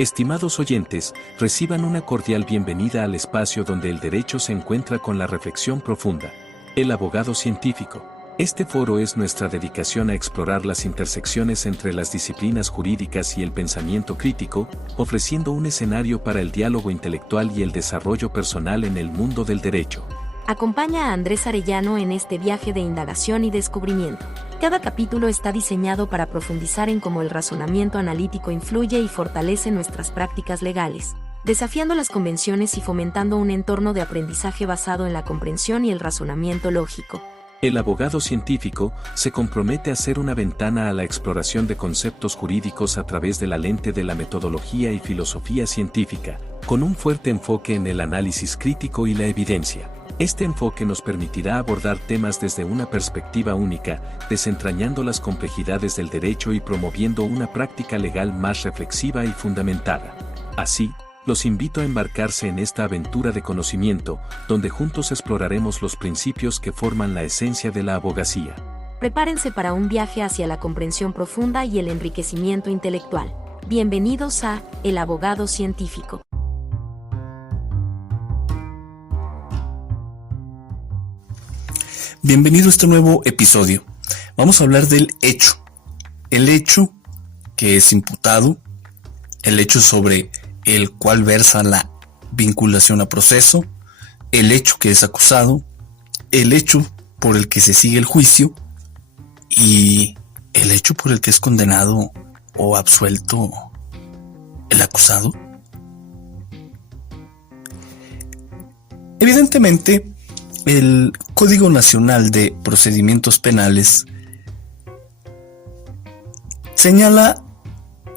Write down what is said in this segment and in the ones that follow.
Estimados oyentes, reciban una cordial bienvenida al espacio donde el derecho se encuentra con la reflexión profunda. El abogado científico. Este foro es nuestra dedicación a explorar las intersecciones entre las disciplinas jurídicas y el pensamiento crítico, ofreciendo un escenario para el diálogo intelectual y el desarrollo personal en el mundo del derecho. Acompaña a Andrés Arellano en este viaje de indagación y descubrimiento. Cada capítulo está diseñado para profundizar en cómo el razonamiento analítico influye y fortalece nuestras prácticas legales, desafiando las convenciones y fomentando un entorno de aprendizaje basado en la comprensión y el razonamiento lógico. El abogado científico se compromete a ser una ventana a la exploración de conceptos jurídicos a través de la lente de la metodología y filosofía científica, con un fuerte enfoque en el análisis crítico y la evidencia. Este enfoque nos permitirá abordar temas desde una perspectiva única, desentrañando las complejidades del derecho y promoviendo una práctica legal más reflexiva y fundamentada. Así, los invito a embarcarse en esta aventura de conocimiento, donde juntos exploraremos los principios que forman la esencia de la abogacía. Prepárense para un viaje hacia la comprensión profunda y el enriquecimiento intelectual. Bienvenidos a El Abogado Científico. Bienvenido a este nuevo episodio. Vamos a hablar del hecho. El hecho que es imputado, el hecho sobre el cual versa la vinculación a proceso, el hecho que es acusado, el hecho por el que se sigue el juicio y el hecho por el que es condenado o absuelto el acusado. Evidentemente, el Código Nacional de Procedimientos Penales señala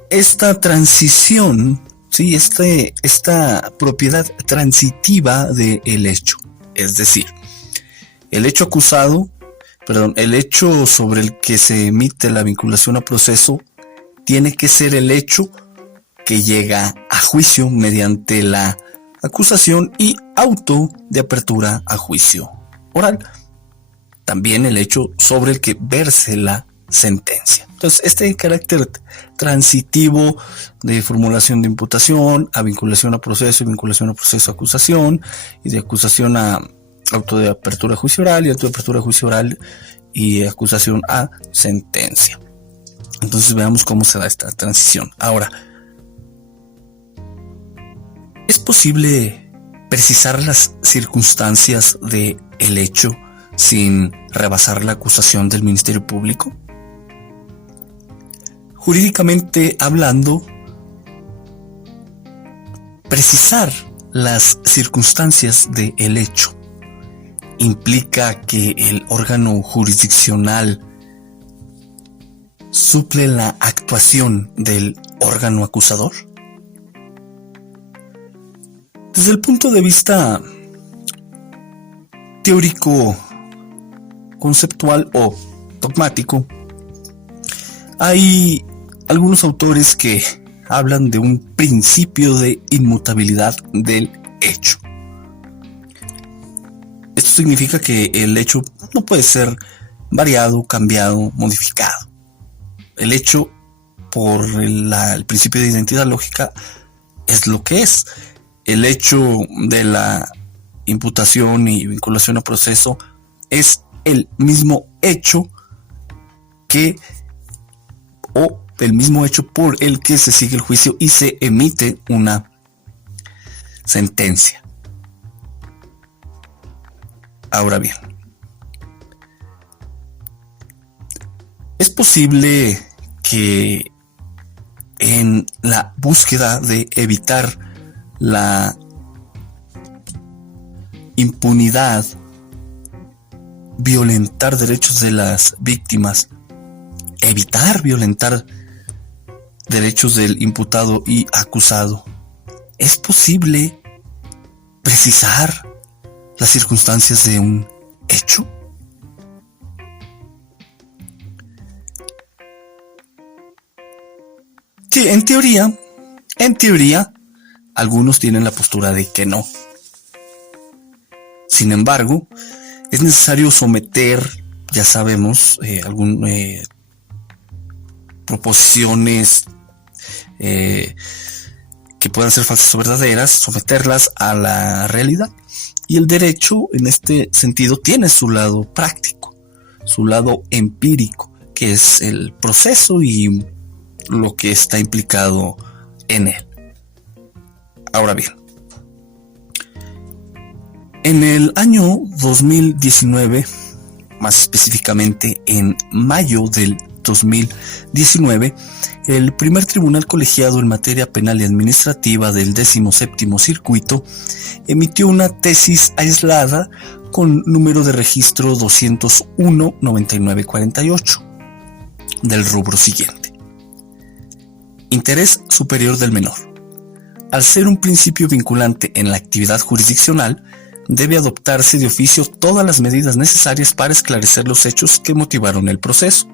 esta transición, ¿sí? esta propiedad transitiva del hecho. Es decir, el hecho el hecho sobre el que se emite la vinculación a proceso tiene que ser el hecho que llega a juicio mediante la acusación y auto de apertura a juicio oral. También el hecho sobre el que verse la sentencia. Entonces, este carácter transitivo de formulación de imputación, a vinculación a proceso y vinculación a proceso a acusación, y de acusación a auto de apertura a juicio oral, y auto de apertura a juicio oral y acusación a sentencia. Entonces, veamos cómo se da esta transición. Ahora, ¿es posible precisar las circunstancias del hecho sin rebasar la acusación del Ministerio Público? Jurídicamente hablando, precisar las circunstancias del hecho implica que el órgano jurisdiccional suple la actuación del órgano acusador. Desde el punto de vista teórico, conceptual o dogmático, hay algunos autores que hablan de un principio de inmutabilidad del hecho. Esto significa que el hecho no puede ser variado, cambiado, modificado. El hecho, por el principio de identidad lógica, es lo que es. El hecho de la imputación y vinculación a proceso es el mismo hecho el mismo hecho por el que se sigue el juicio y se emite una sentencia. Ahora bien, es posible que en la búsqueda de evitar la impunidad, violentar derechos de las víctimas, evitar violentar derechos del imputado y acusado, ¿es posible precisar las circunstancias de un hecho? Sí, en teoría, algunos tienen la postura de que no. Sin embargo, es necesario someter, ya sabemos, proposiciones que puedan ser falsas o verdaderas, someterlas a la realidad. Y el derecho, en este sentido, tiene su lado práctico, su lado empírico, que es el proceso y lo que está implicado en él. Ahora bien, en el año 2019, más específicamente en mayo del 2019, el primer tribunal colegiado en materia penal y administrativa del 17º Circuito emitió una tesis aislada con número de registro 201-9948 del rubro siguiente: interés superior del menor. Al ser un principio vinculante en la actividad jurisdiccional, debe adoptarse de oficio todas las medidas necesarias para esclarecer los hechos que motivaron el proceso,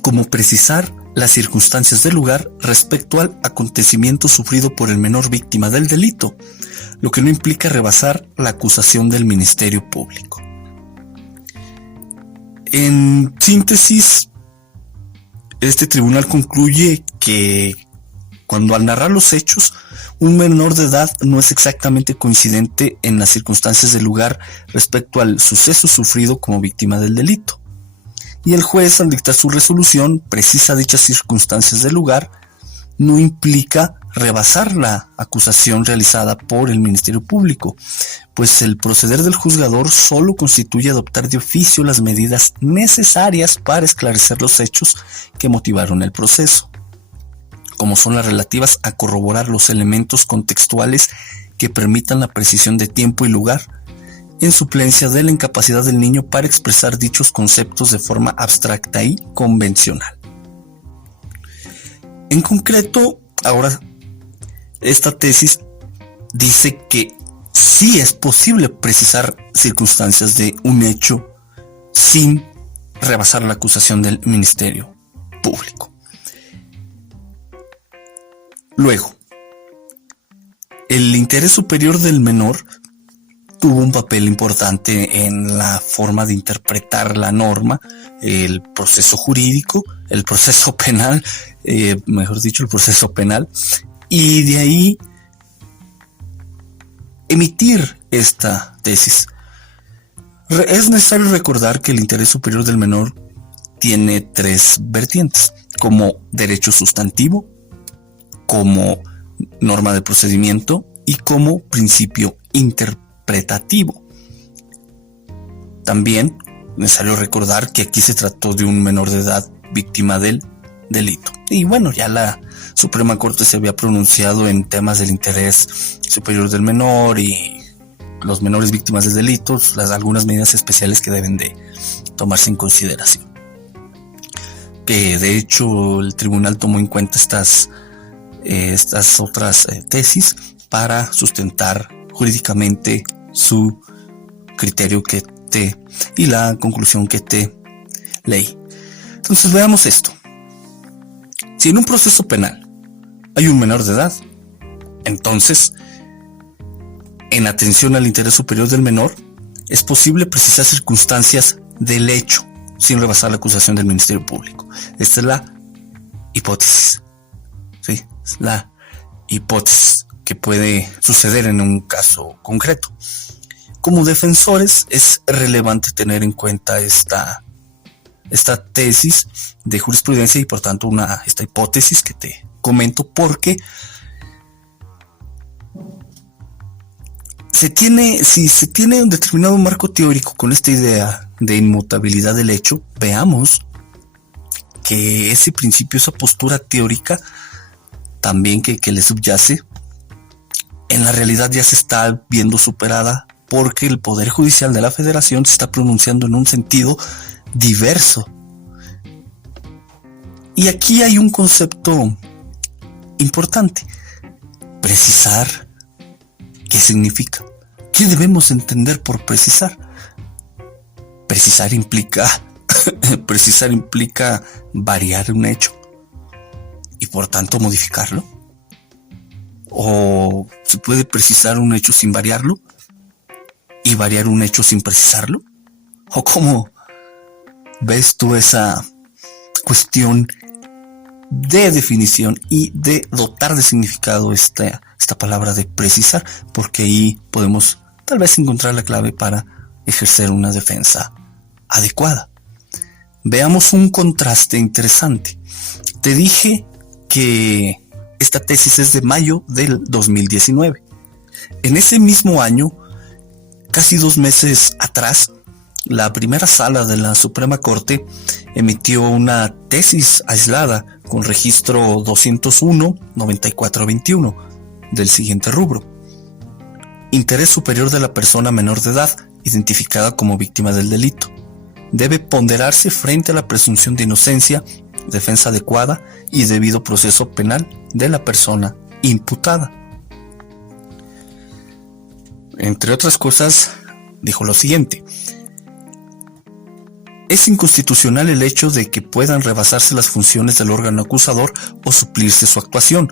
como precisar las circunstancias del lugar respecto al acontecimiento sufrido por el menor víctima del delito, lo que no implica rebasar la acusación del Ministerio Público. En síntesis, este tribunal concluye que cuando al narrar los hechos, un menor de edad no es exactamente coincidente en las circunstancias del lugar respecto al suceso sufrido como víctima del delito. Y el juez, al dictar su resolución, precisa dichas circunstancias del lugar, no implica rebasar la acusación realizada por el Ministerio Público, pues el proceder del juzgador solo constituye adoptar de oficio las medidas necesarias para esclarecer los hechos que motivaron el proceso, como son las relativas a corroborar los elementos contextuales que permitan la precisión de tiempo y lugar, en suplencia de la incapacidad del niño para expresar dichos conceptos de forma abstracta y convencional. En concreto, ahora, esta tesis dice que sí es posible precisar circunstancias de un hecho sin rebasar la acusación del Ministerio Público. Luego, el interés superior del menor tuvo un papel importante en la forma de interpretar la norma, el proceso jurídico, el proceso penal, el proceso penal, y de ahí emitir esta tesis. Es necesario recordar que el interés superior del menor tiene tres vertientes: como derecho sustantivo, como norma de procedimiento y como principio interpretativo. También es necesario recordar que aquí se trató de un menor de edad víctima del delito. Y bueno, ya la Suprema Corte se había pronunciado en temas del interés superior del menor y los menores víctimas de delitos, algunas medidas especiales que deben de tomarse en consideración. Que de hecho el tribunal tomó en cuenta estas otras tesis para sustentar jurídicamente su criterio y la conclusión que te leí. Entonces veamos esto. Si en un proceso penal hay un menor de edad, entonces, en atención al interés superior del menor, es posible precisar circunstancias del hecho sin rebasar la acusación del Ministerio Público. Esta es la hipótesis. Sí, es la hipótesis que puede suceder en un caso concreto. Como defensores, es relevante tener en cuenta esta tesis de jurisprudencia y por tanto esta hipótesis que te comento, porque si se tiene un determinado marco teórico con esta idea de inmutabilidad del hecho, veamos que ese principio, esa postura teórica también que le subyace, en la realidad ya se está viendo superada, porque el Poder Judicial de la Federación se está pronunciando en un sentido diverso. Y aquí hay un concepto importante: precisar. ¿Qué significa? ¿Qué debemos entender por precisar? Precisar implica variar un hecho y por tanto modificarlo. ¿O se puede precisar un hecho sin variarlo y variar un hecho sin precisarlo? ¿O cómo ves tú esa cuestión de definición y de dotar de significado esta palabra de precisar, porque ahí podemos tal vez encontrar la clave para ejercer una defensa adecuada. Veamos un contraste interesante. Te dije que esta tesis es de mayo del 2019. En ese mismo año, casi 2 meses atrás, la primera sala de la Suprema Corte emitió una tesis aislada con registro 201-9421 del siguiente rubro: interés superior de la persona menor de edad identificada como víctima del delito. Debe ponderarse frente a la presunción de inocencia, defensa adecuada y debido proceso penal de la persona imputada. Entre otras cosas, dijo lo siguiente: es inconstitucional el hecho de que puedan rebasarse las funciones del órgano acusador o suplirse su actuación,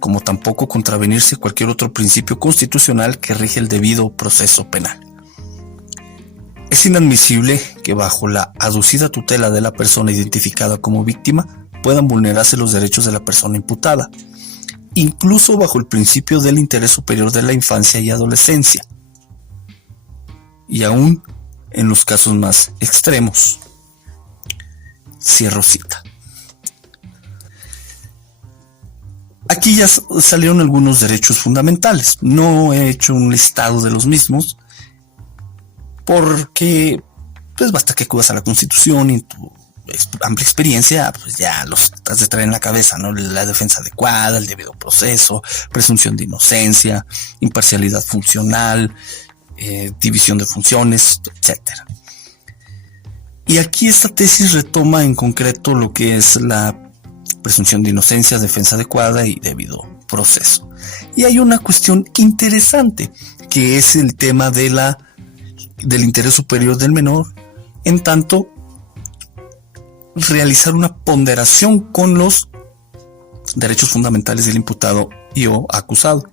como tampoco contravenirse cualquier otro principio constitucional que rige el debido proceso penal. Es inadmisible que bajo la aducida tutela de la persona identificada como víctima puedan vulnerarse los derechos de la persona imputada, incluso bajo el principio del interés superior de la infancia y adolescencia, y aún en los casos más extremos. Cierro cita. Aquí ya salieron algunos derechos fundamentales. No he hecho un listado de los mismos, porque pues basta que acudas a la Constitución y en tu amplia experiencia pues ya los has de traer en la cabeza, ¿no? La defensa adecuada, el debido proceso, presunción de inocencia, imparcialidad funcional, división de funciones, etc. Y aquí esta tesis retoma en concreto lo que es la presunción de inocencia, defensa adecuada y debido proceso. Y hay una cuestión interesante, que es el tema del interés superior del menor, en tanto realizar una ponderación con los derechos fundamentales del imputado y o acusado.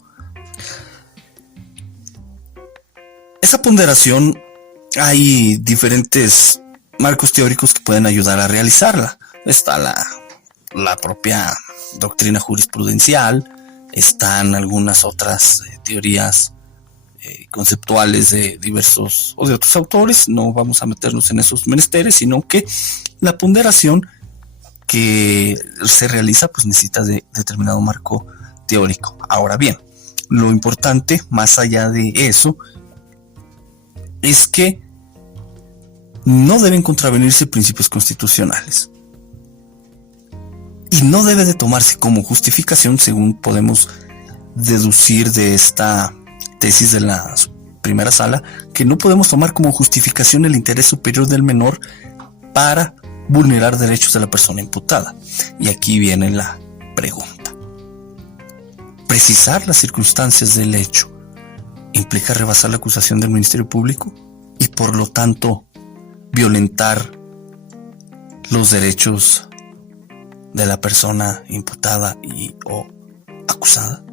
Esa ponderación, hay diferentes marcos teóricos que pueden ayudar a realizarla. Está la propia doctrina jurisprudencial, están algunas otras teorías conceptuales de diversos o de otros autores. No vamos a meternos en esos menesteres, sino que la ponderación que se realiza pues necesita de determinado marco teórico. Ahora bien, lo importante más allá de eso es que no deben contravenirse principios constitucionales y no debe de tomarse como justificación, según podemos deducir de esta tesis de la primera sala, que no podemos tomar como justificación el interés superior del menor para vulnerar derechos de la persona imputada. Y aquí viene la pregunta: ¿precisar las circunstancias del hecho implica rebasar la acusación del Ministerio Público y por lo tanto violentar los derechos de la persona imputada y o acusada?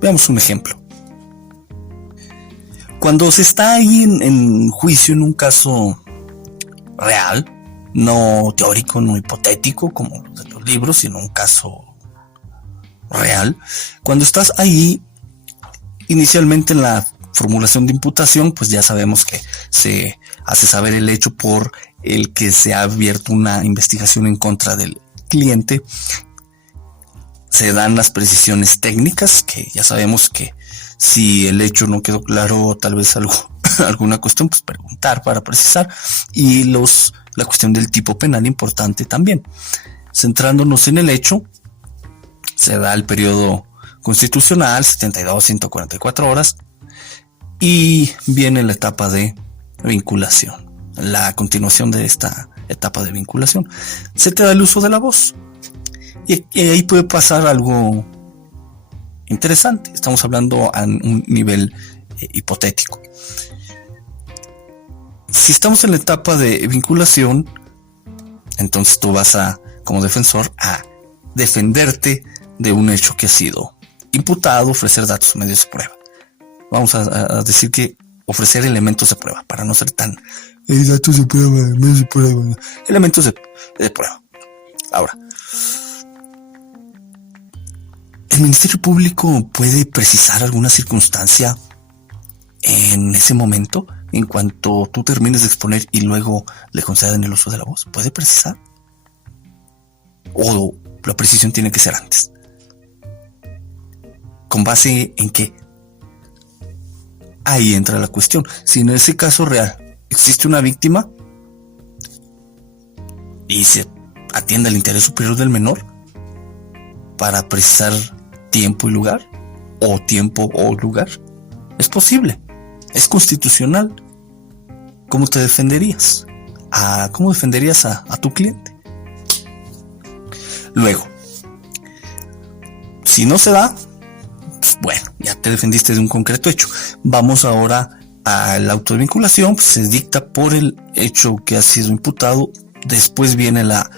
Veamos un ejemplo. Cuando se está ahí en juicio en un caso real, no teórico, no hipotético como los de los libros, sino un caso real, cuando estás ahí inicialmente en la formulación de imputación, pues ya sabemos que se hace saber el hecho por el que se ha abierto una investigación en contra del cliente. Se dan las precisiones técnicas, que ya sabemos que si el hecho no quedó claro, tal vez alguna cuestión, pues preguntar para precisar. Y la cuestión del tipo penal, importante también. Centrándonos en el hecho, se da el periodo constitucional, 72 a 144 horas, y viene la etapa de vinculación, la continuación de esta etapa de vinculación. Se te da el uso de la voz, y ahí puede pasar algo interesante. Estamos hablando a un nivel hipotético. Si estamos en la etapa de vinculación, entonces tú vas como defensor, a defenderte de un hecho que ha sido imputado, ofrecer datos o medios de prueba. Vamos a decir que ofrecer elementos de prueba para no ser tan Datos de prueba, medios de prueba. Elementos de prueba. Ahora, ¿el Ministerio Público puede precisar alguna circunstancia en ese momento, en cuanto tú termines de exponer y luego le conceden el uso de la voz? ¿Puede precisar? ¿O la precisión tiene que ser antes? ¿Con base en qué? Ahí entra la cuestión. Si en ese caso real existe una víctima y se atiende al interés superior del menor para precisar tiempo y lugar, o tiempo o lugar, es posible, es constitucional. ¿Cómo te defenderías? ¿Cómo defenderías a tu cliente? Luego, si no se da, pues bueno, ya te defendiste de un concreto hecho. Vamos ahora a la auto de vinculación. Pues se dicta por el hecho que ha sido imputado. Después viene la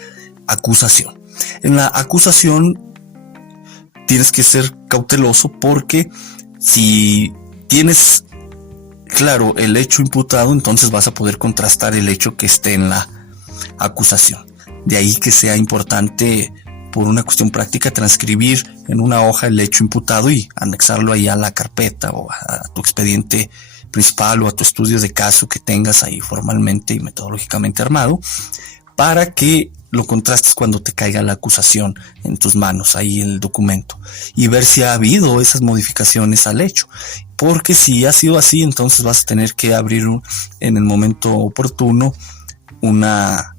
acusación. En la acusación tienes que ser cauteloso, porque si tienes claro el hecho imputado, entonces vas a poder contrastar el hecho que esté en la acusación. De ahí que sea importante, por una cuestión práctica, transcribir en una hoja el hecho imputado y anexarlo ahí a la carpeta o a tu expediente principal o a tu estudio de caso que tengas ahí formalmente y metodológicamente armado, para que lo contrastes cuando te caiga la acusación en tus manos, ahí el documento, y ver si ha habido esas modificaciones al hecho. Porque si ha sido así, entonces vas a tener que abrir en el momento oportuno una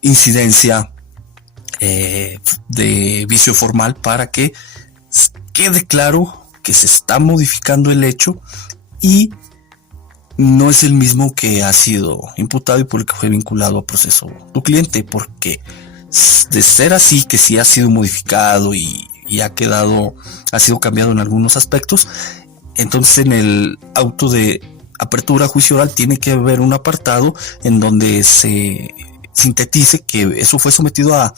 incidencia de vicio formal, para que quede claro que se está modificando el hecho y no es el mismo que ha sido imputado y por el que fue vinculado a proceso tu cliente. Porque de ser así, que sí ha sido modificado y ha sido cambiado en algunos aspectos, entonces en el auto de apertura a juicio oral tiene que haber un apartado en donde se sintetice que eso fue sometido a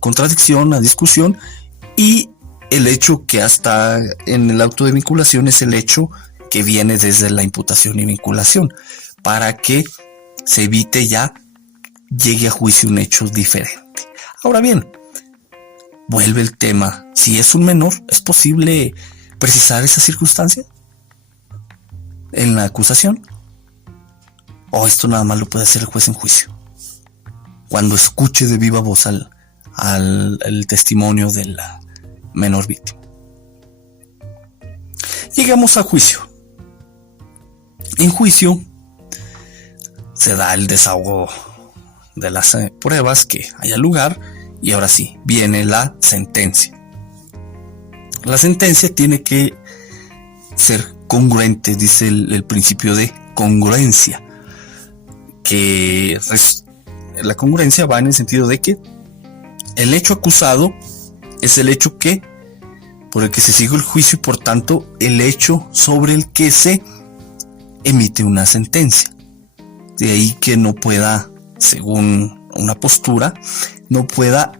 contradicción, a discusión, y el hecho que hasta en el auto de vinculación es el hecho que viene desde la imputación y vinculación, para que se evite ya llegue a juicio un hecho diferente. Ahora bien, vuelve el tema: si es un menor, ¿es posible precisar esa circunstancia en la acusación? ¿O esto nada más lo puede hacer el juez en juicio, cuando escuche de viva voz al testimonio de la menor víctima? Llegamos a juicio. En juicio se da el desahogo de las pruebas que haya lugar, y ahora sí, viene la sentencia. La sentencia tiene que ser congruente, dice el principio de congruencia, que la congruencia va en el sentido de que el hecho acusado es el hecho por el que se sigue el juicio, y por tanto el hecho sobre el que se emite una sentencia. De ahí que no pueda, según una postura, no pueda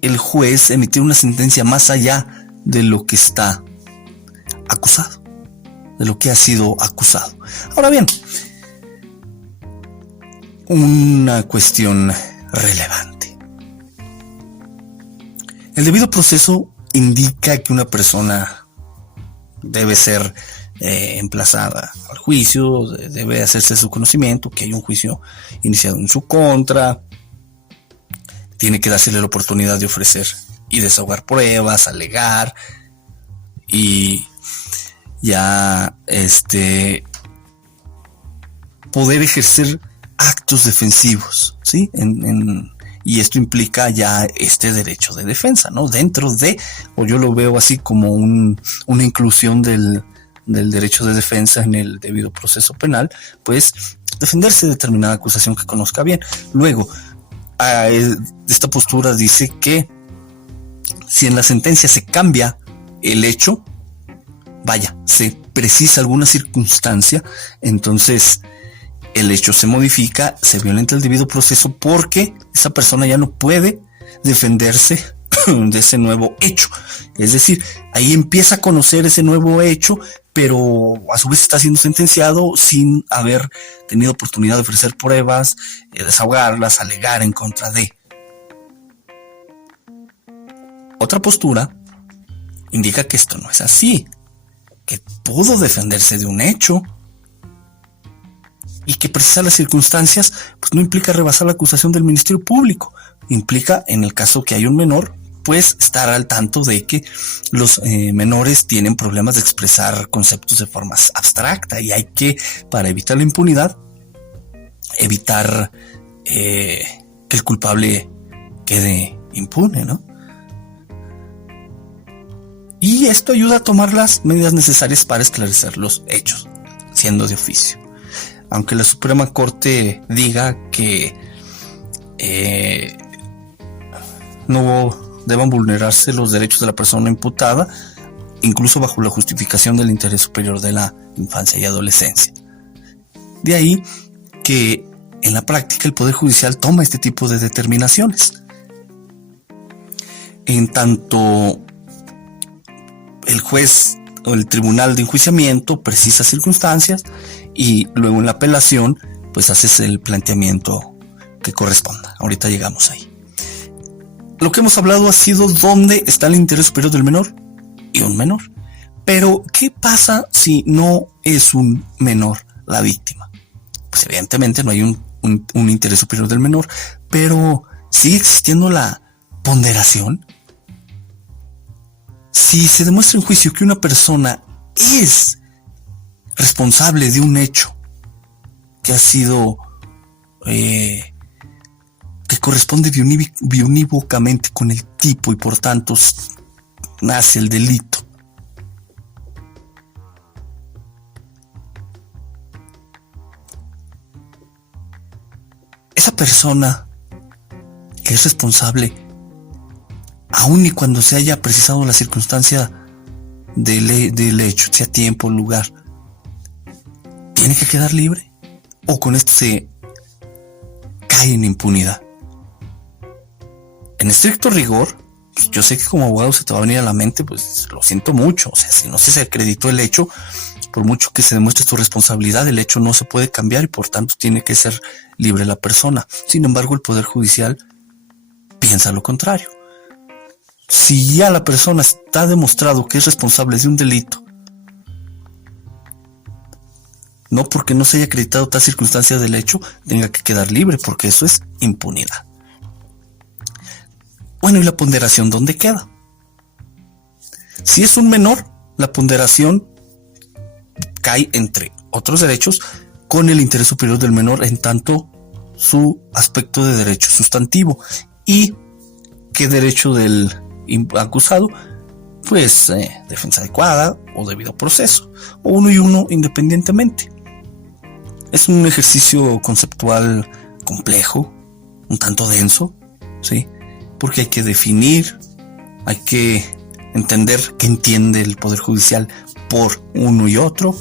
el juez emitir una sentencia más allá de lo que está acusado, de lo que ha sido acusado. Ahora bien, una cuestión relevante. El debido proceso indica que una persona debe ser emplazada al juicio, debe hacerse su conocimiento que hay un juicio iniciado en su contra, tiene que dársele la oportunidad de ofrecer y desahogar pruebas, alegar, y ya poder ejercer actos defensivos, ¿sí? Y esto implica ya este derecho de defensa, ¿no? Dentro de, o yo lo veo así como una inclusión del derecho de defensa en el debido proceso penal, pues defenderse de determinada acusación que conozca bien. Luego, esta postura dice que si en la sentencia se cambia el hecho, se precisa alguna circunstancia, entonces el hecho se modifica, se violenta el debido proceso, porque esa persona ya no puede defenderse de ese nuevo hecho. Es decir, ahí empieza a conocer ese nuevo hecho, pero a su vez está siendo sentenciado sin haber tenido oportunidad de ofrecer pruebas, desahogarlas, alegar en contra de. Otra postura indica que esto no es así, que pudo defenderse de un hecho y que precisar las circunstancias pues no implica rebasar la acusación del Ministerio Público. Implica, en el caso que hay un menor, pues estar al tanto de que los menores tienen problemas de expresar conceptos de forma abstracta y hay que, para evitar la impunidad, evitar que el culpable quede impune, ¿no? Y esto ayuda a tomar las medidas necesarias para esclarecer los hechos, siendo de oficio. Aunque la Suprema Corte diga que no deban vulnerarse los derechos de la persona imputada, incluso bajo la justificación del interés superior de la infancia y adolescencia. De ahí que en la práctica el Poder Judicial toma este tipo de determinaciones. En tanto el juez o el tribunal de enjuiciamiento precisa circunstancias y luego en la apelación pues haces el planteamiento que corresponda. Ahorita llegamos ahí. Lo que hemos hablado ha sido dónde está el interés superior del menor y un menor. Pero ¿qué pasa si no es un menor la víctima? Pues evidentemente no hay un interés superior del menor, pero sigue existiendo la ponderación. Si se demuestra en juicio que una persona es responsable de un hecho que ha sido que corresponde biunívocamente con el tipo y por tanto nace el delito, esa persona que es responsable, aun y cuando se haya precisado la circunstancia del hecho, sea tiempo, lugar, ¿tiene que quedar libre? ¿O con esto se cae en impunidad? En estricto rigor, pues yo sé que como abogado se te va a venir a la mente, pues lo siento mucho. O sea, si no se acreditó el hecho, por mucho que se demuestre tu responsabilidad, el hecho no se puede cambiar y por tanto tiene que ser libre la persona. Sin embargo, el Poder Judicial piensa lo contrario. Si ya la persona está demostrado que es responsable de un delito, no porque no se haya acreditado tal circunstancia del hecho, tenga que quedar libre, porque eso es impunidad. Bueno, ¿y la ponderación dónde queda? Si es un menor, la ponderación cae, entre otros derechos, con el interés superior del menor en tanto su aspecto de derecho sustantivo. ¿Y qué derecho del acusado? Pues defensa adecuada o debido proceso, o uno y uno independientemente. Es un ejercicio conceptual complejo, un tanto denso, ¿sí? Porque hay que definir, hay que entender qué entiende el Poder Judicial por uno y otro,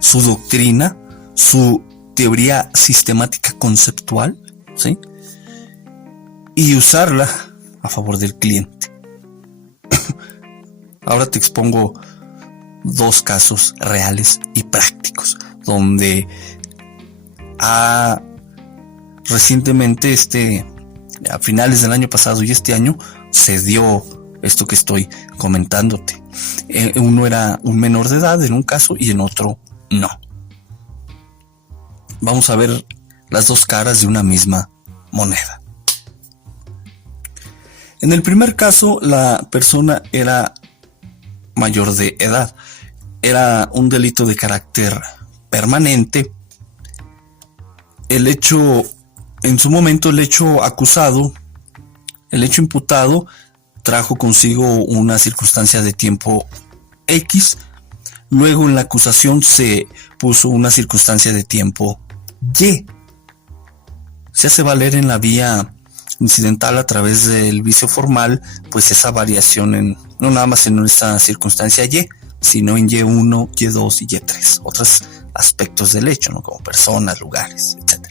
su doctrina, su teoría sistemática conceptual, ¿sí? Y usarla a favor del cliente. Ahora te expongo dos casos reales y prácticos, donde recientemente a finales del año pasado y este año se dio esto que estoy comentándote. Uno era un menor de edad en un caso y en otro no. Vamos a ver las dos caras de una misma moneda. En el primer caso, la persona era mayor de edad. Era un delito de carácter permanente. El hecho, en su momento, el hecho acusado, el hecho imputado, trajo consigo una circunstancia de tiempo X. Luego en la acusación se puso una circunstancia de tiempo Y. Se hace valer en la vía incidental a través del vicio formal, pues esa variación no nada más en esta circunstancia Y, sino en Y1, Y2 y Y3. Otros aspectos del hecho, ¿no? Como personas, lugares, etc.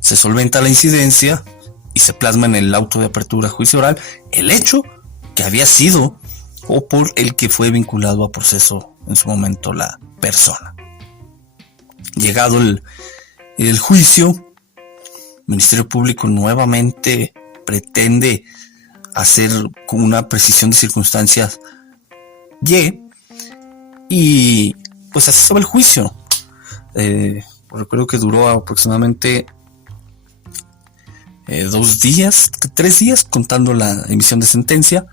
Se solventa la incidencia y se plasma en el auto de apertura a juicio oral el hecho que había sido o por el que fue vinculado a proceso en su momento la persona. Llegado el juicio, el Ministerio Público nuevamente pretende hacer con una precisión de circunstancias y pues así estaba el juicio. Recuerdo que duró aproximadamente 3 días contando la emisión de sentencia,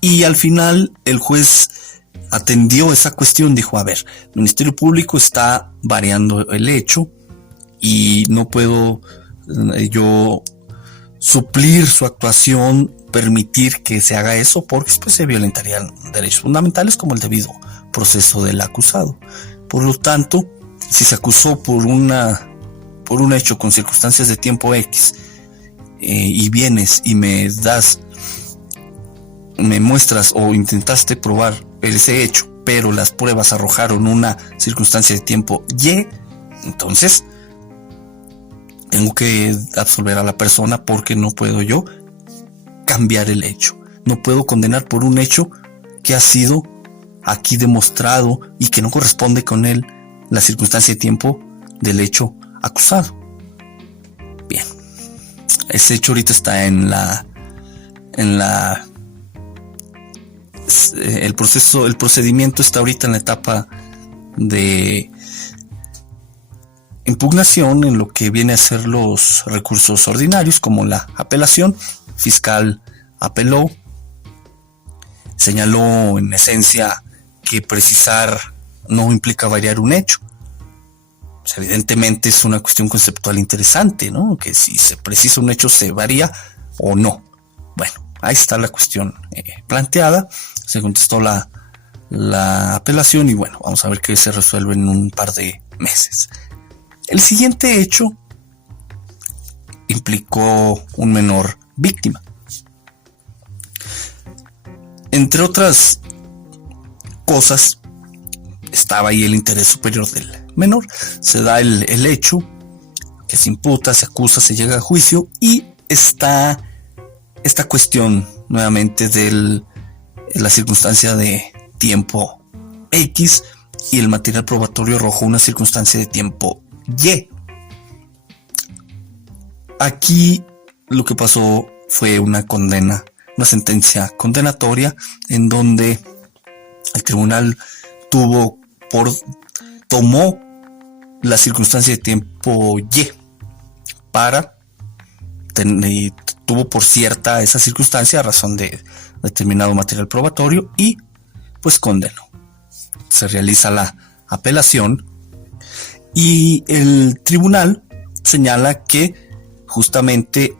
y al final el juez atendió esa cuestión. Dijo: a ver, el Ministerio Público está variando el hecho y no puedo yo suplir su actuación, permitir que se haga eso, porque después se violentarían derechos fundamentales como el debido proceso del acusado. Por lo tanto, si se acusó por un hecho con circunstancias de tiempo X, y vienes y me muestras o intentaste probar ese hecho, pero las pruebas arrojaron una circunstancia de tiempo Y, entonces tengo que absolver a la persona, porque no puedo yo cambiar el hecho. No puedo condenar por un hecho que ha sido aquí demostrado y que no corresponde con la circunstancia de tiempo del hecho acusado. Bien, ese hecho ahorita está el procedimiento está ahorita en la etapa de impugnación, en lo que viene a ser los recursos ordinarios, como la apelación. Fiscal apeló, señaló en esencia que precisar no implica variar un hecho. Pues evidentemente es una cuestión conceptual interesante, ¿no? Que si se precisa un hecho, se varía o no. Bueno, ahí está la cuestión planteada. Se contestó la apelación y bueno, vamos a ver qué se resuelve en un par de meses. El siguiente hecho implicó un menor víctima. Entre otras cosas, estaba ahí el interés superior del menor. Se da el hecho, que se imputa, se acusa, se llega a juicio, y está esta cuestión nuevamente de la circunstancia de tiempo X, y el material probatorio arrojó una circunstancia de tiempo Y. Aquí lo que pasó fue una sentencia condenatoria, en donde el tribunal tomó la circunstancia de tiempo Y tuvo por cierta esa circunstancia a razón de determinado material probatorio, y pues condenó. Se realiza la apelación y el tribunal señala que, justamente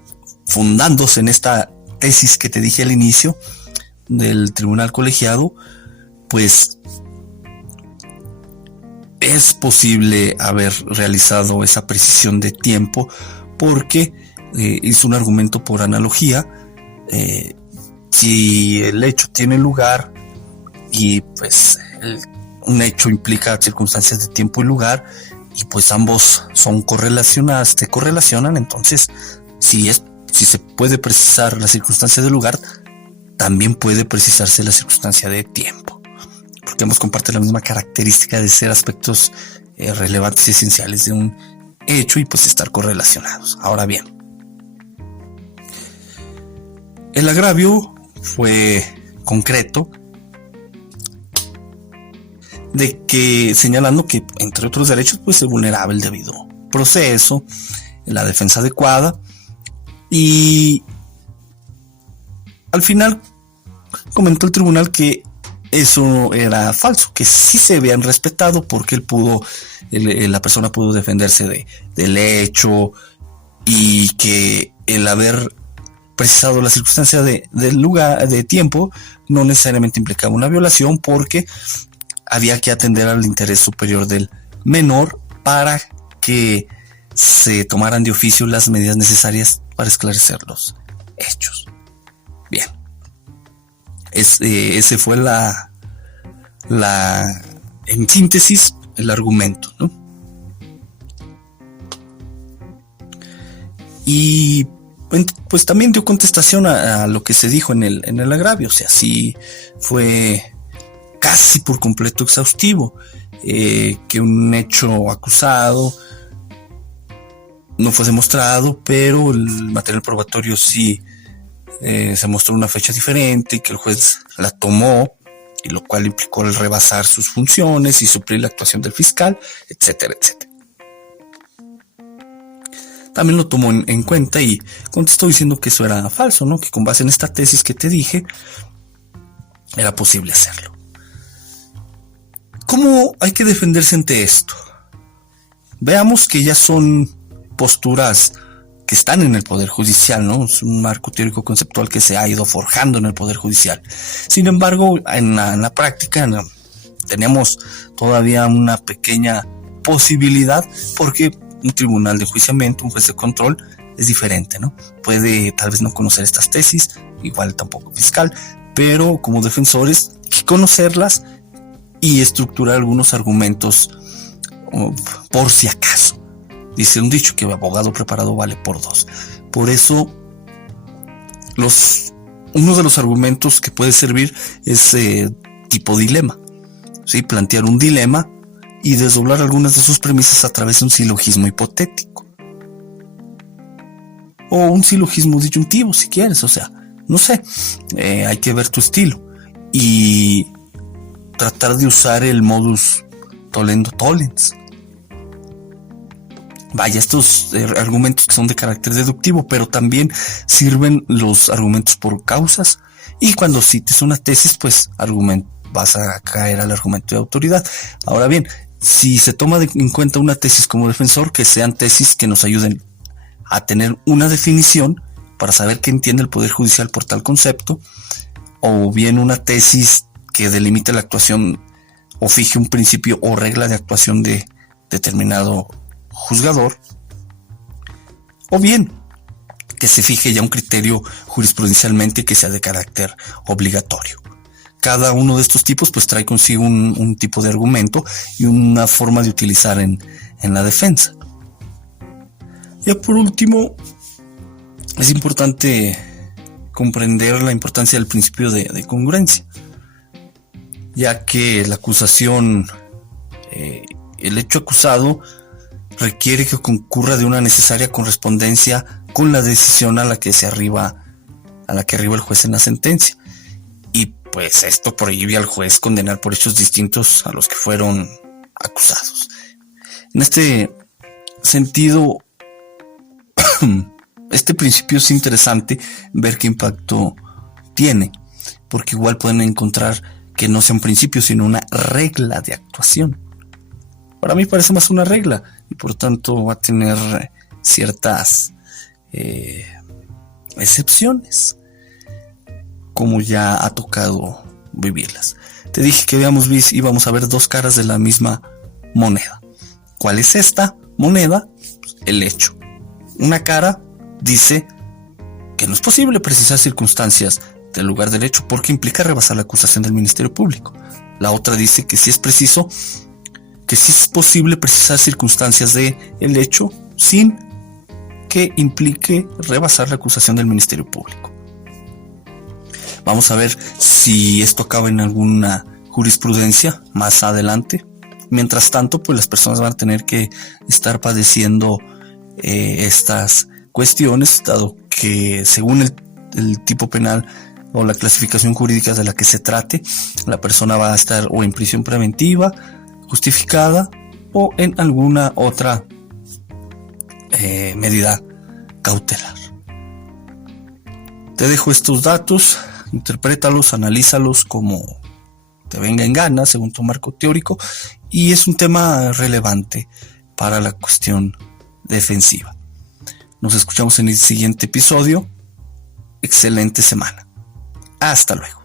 fundándose en esta tesis que te dije al inicio del tribunal colegiado, pues es posible haber realizado esa precisión de tiempo, porque hizo un argumento por analogía. Si el hecho tiene lugar y pues un hecho implica circunstancias de tiempo y lugar, y pues ambos son se correlacionan, entonces si se puede precisar la circunstancia de lugar, también puede precisarse la circunstancia de tiempo, porque ambos comparten la misma característica de ser aspectos relevantes y esenciales de un hecho, y pues estar correlacionados. Ahora bien, el agravio fue concreto, de que señalando que, entre otros derechos, pues se vulneraba el debido proceso, la defensa adecuada, y al final comentó el tribunal que eso era falso, que sí se habían respetado, porque la persona pudo defenderse del hecho, y que el haber precisado la circunstancia del lugar, de tiempo, no necesariamente implicaba una violación, porque había que atender al interés superior del menor para que se tomaran de oficio las medidas necesarias para esclarecer los hechos. Bien, ese fue en síntesis, el argumento, ¿no? Y pues también dio contestación a lo que se dijo en el agravio. O sea, sí fue casi por completo exhaustivo, que un hecho acusado no fue demostrado, pero el material probatorio sí se mostró una fecha diferente y que el juez la tomó, y lo cual implicó el rebasar sus funciones y suplir la actuación del fiscal, etcétera, etcétera. También lo tomó en cuenta y contestó diciendo que eso era falso, ¿no? Que con base en esta tesis que te dije, era posible hacerlo. ¿Cómo hay que defenderse ante esto? Veamos que ya son posturas que están en el Poder Judicial, ¿no? Es un marco teórico conceptual que se ha ido forjando en el Poder Judicial. Sin embargo, en la práctica tenemos todavía una pequeña posibilidad, porque un tribunal de enjuiciamiento, un juez de control, es diferente, ¿no? Puede tal vez no conocer estas tesis, igual tampoco fiscal, pero como defensores hay que conocerlas y estructurar algunos argumentos por si acaso. Dice un dicho que abogado preparado vale por dos. Por eso, uno de los argumentos que puede servir es tipo dilema, ¿sí? Plantear un dilema y desdoblar algunas de sus premisas a través de un silogismo hipotético. O un silogismo disyuntivo, si quieres. O sea, no sé, hay que ver tu estilo. Y tratar de usar el modus tollendo tollens. Vaya, estos argumentos que son de carácter deductivo, pero también sirven los argumentos por causas. Y cuando cites una tesis, pues vas a caer al argumento de autoridad. Ahora bien, si se toma en cuenta una tesis como defensor, que sean tesis que nos ayuden a tener una definición para saber qué entiende el Poder Judicial por tal concepto, o bien una tesis que delimite la actuación o fije un principio o regla de actuación de determinado juzgador, o bien que se fije ya un criterio jurisprudencialmente que sea de carácter obligatorio. Cada uno de estos tipos pues trae consigo un tipo de argumento y una forma de utilizar en la defensa. Ya por último, es importante comprender la importancia del principio de congruencia, ya que la acusación, el hecho acusado requiere que concurra de una necesaria correspondencia con la decisión a la que arriba el juez en la sentencia. Y pues esto prohíbe al juez condenar por hechos distintos a los que fueron acusados. En este sentido, este principio es interesante ver qué impacto tiene, porque igual pueden encontrar que no sea un principio, sino una regla de actuación. Para mí parece más una regla y por tanto va a tener ciertas excepciones, como ya ha tocado vivirlas. Te dije que íbamos a ver dos caras de la misma moneda. ¿Cuál es esta moneda? El hecho. Una cara dice que no es posible precisar circunstancias del lugar del hecho porque implica rebasar la acusación del Ministerio Público. La otra dice que sí es posible precisar circunstancias del hecho sin que implique rebasar la acusación del Ministerio Público. Vamos a ver si esto acaba en alguna jurisprudencia más adelante. Mientras tanto, pues las personas van a tener que estar padeciendo estas cuestiones, dado que según el tipo penal o la clasificación jurídica de la que se trate, la persona va a estar o en prisión preventiva justificada o en alguna otra medida cautelar. Te dejo estos datos, interprétalos, analízalos como te venga en gana según tu marco teórico, y es un tema relevante para la cuestión defensiva. Nos escuchamos en el siguiente episodio. Excelente semana. Hasta luego.